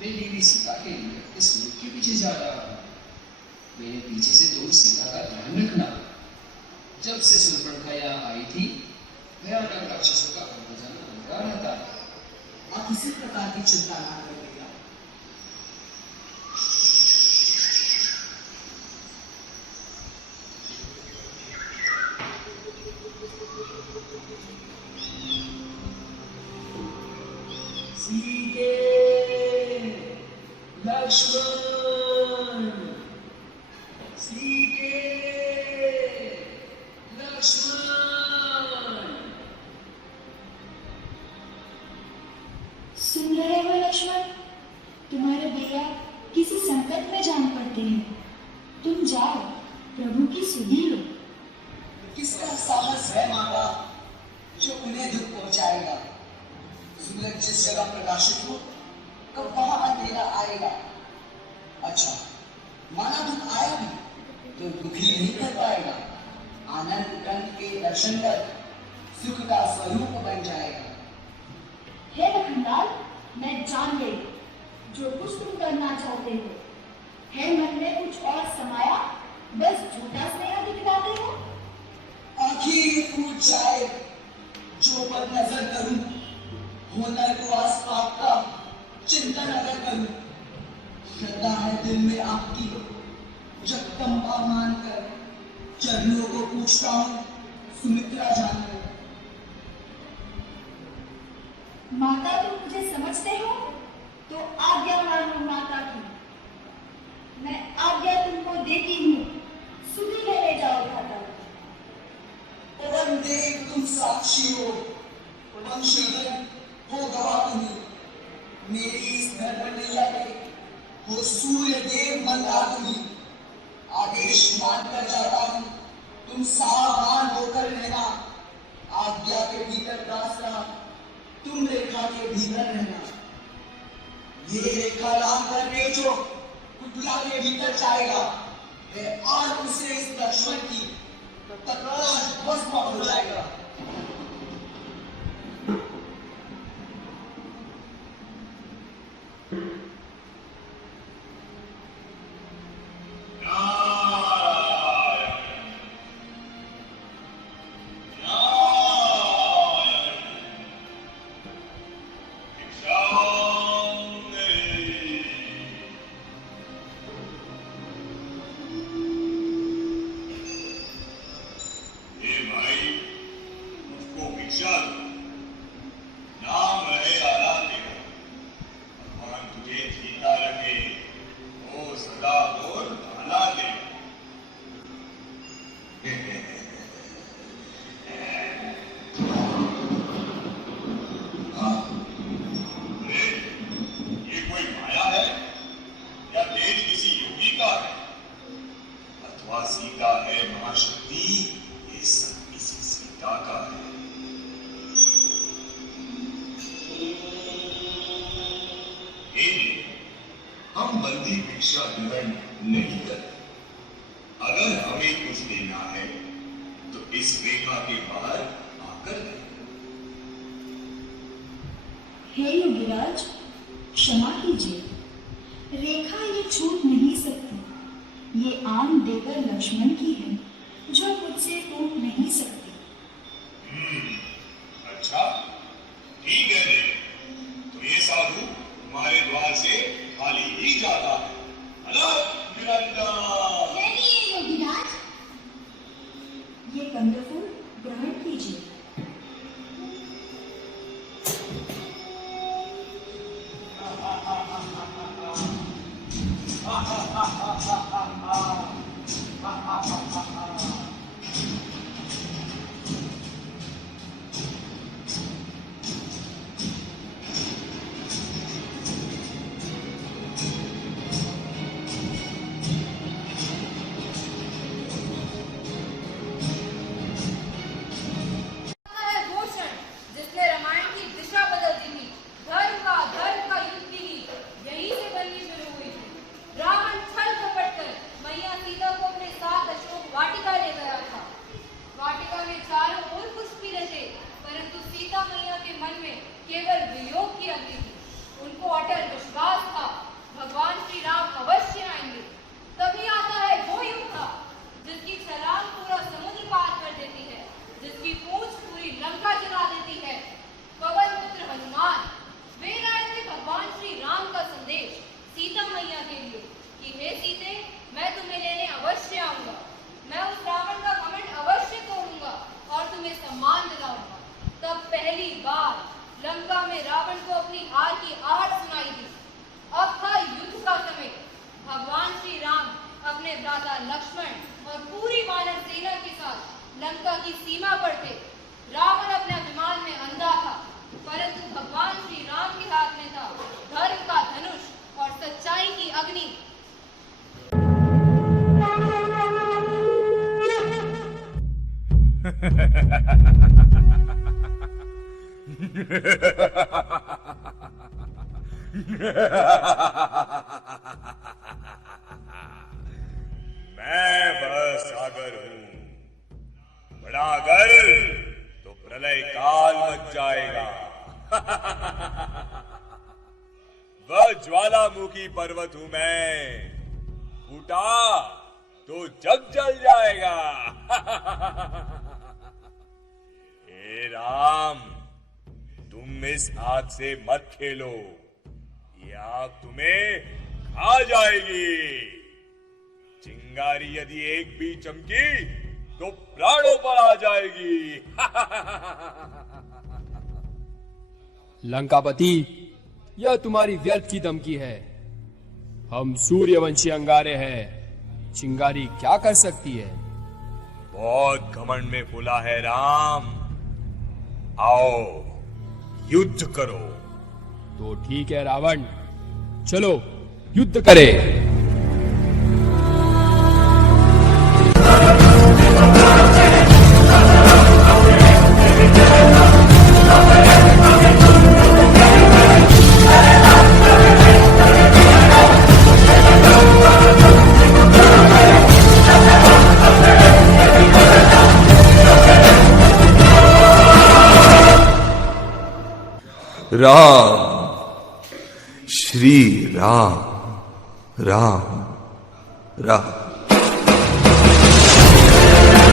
मैं बीवी सीता के लिए इस युग के पीछे जा रहा हूँ। मेरे पीछे से दूर सीता का ध्यान रखना। जब से शूर्पणखा यहाँ आई थी, भयानक राक्षसों का आना जाना लगा रहता है। आप किसी प्रकार की चिंता ना करिएगा। सीते, लक्ष्मण, सीते, लक्ष्मण। सुन रहे हो लक्ष्मण, तुम्हारे भैया किसी संकट में जान पड़ते हैं। तुम जाओ, प्रभु की सुधि लो। किसका साहस है माता जो उन्हें दुख पहुंचाएगा? सूरज जिस जगह प्रकाशित हो तो वहां अंधेरा आएगा। अच्छा, माना दुख आया भी तो दुखी नहीं कर पाएगा। आनंद कंठ के दर्शन कर सुख का स्वरूप बन जाएगा। हे लखनलाल, मैं जान गई जो कुछ तुम करना चाहते हो। है मन में कुछ और समाया, बस झूठा स्नेह दिखलाते हो। आखिर फूट जाए जो पर नजर करूं, हुनर को आसपास का चिंतन अगर करूं। श्रद्धा है दिल में आपकी, जगदम्बा मानकर चरणों को पूछता हूं सुमित्रा जानकर। माता तुम मुझे समझते हो तो आज्ञा मानो माता की। मैं आज्ञा तुमको देती हूँ, सुधि में ले जाओ भ्राता। पवन देव तुम साक्षी हो, वंशीधर हो गवाह तुम्हें। मेरी इस धर्म लीला में हो सूर्य देव मंदाकिनी। आदेश मानकर जाता हूँ, तुम सावधान होकर रहना। आज्ञा के भीतर दास रहा, तुम रेखा के भीतर रहना। ये रेखा लांघ कर जो कुटला के भीतर जाएगा, वह आग से इस लक्ष्मण की तत्काल भस्म हो जाएगा। सीता है महाशक्ति, ये सब इसी सीता का है। हम बंदी भिक्षा ग्रहण नहीं करते। अगर हमें कुछ देना है तो इस रेखा के बाहर आकर दें। हे योगीराज, क्षमा कीजिए, रेखा ये छूट नहीं सकती। ये आम देवर लक्ष्मण की है जो मुझसे टूट नहीं सकती। अच्छा, ठीक है देव, तो ये साधु तुम्हारे द्वार से खाली ही जाता है। योगीराज, ये कंदफूल ग्रहण कीजिए। धर्म का युद्ध भी यहीं से बननी शुरू हुई थी। रावण छल कपट कर मैं वह सागर हूं, बड़ा अगर तो प्रलय काल मच जाएगा। वह ज्वालामुखी पर्वत हूं मैं, फूटा तो जग जल जाएगा। हे राम, तुम इस आग से मत खेलो, ये आग तुम्हें खा जाएगी। चिंगारी यदि एक भी चमकी तो प्राणों पर आ जाएगी। लंकापति, यह तुम्हारी व्यर्थ की धमकी है। हम सूर्यवंशी अंगारे हैं, चिंगारी क्या कर सकती है? बहुत घमंड में फूला है राम। आओ युद्ध करो। तो ठीक है रावण, चलो युद्ध करें। राम, श्री राम, राम राम।